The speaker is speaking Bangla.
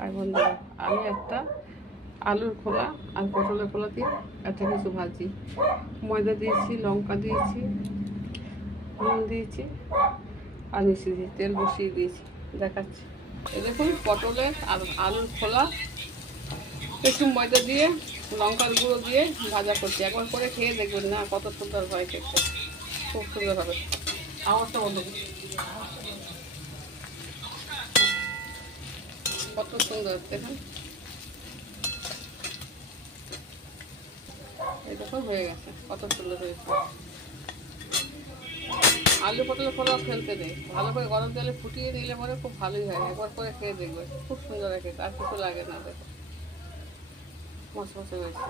আর বন্ধুরা আমি একটা আলুর খোলা আর পটলের খোলা দিয়ে একটা কিছু ভাজি, ময়দা দিয়েছি, লঙ্কা দিয়েছি, নুন দিয়েছি আর মিশিয়ে দিয়েছি, তেল বসিয়ে দিয়েছি, দেখাচ্ছি। এই দেখুন পটলের আর আলুর খোলা একটু ময়দা দিয়ে লঙ্কার গুঁড়ো দিয়ে ভাজা করছি। একবার করে খেয়ে দেখবেন না কত সুন্দর হয় খেতে, খুব সুন্দর হবে। আওয়াজটা বন্ধ, কত সুন্দর দেখুন। এই দেখুন হয়ে গেছে, কত সুন্দর হয়েছে। আলু পটলের খোলা ফেলতে নেই, ভালো করে গরম জলে ফুটিয়ে নিলে পরে খুব ভালোই হয়। একবার করে খেয়ে দেখবে, খুব সুন্দর খেতে, আর কিছু লাগে না। দেখো মশমশে হয়েছে।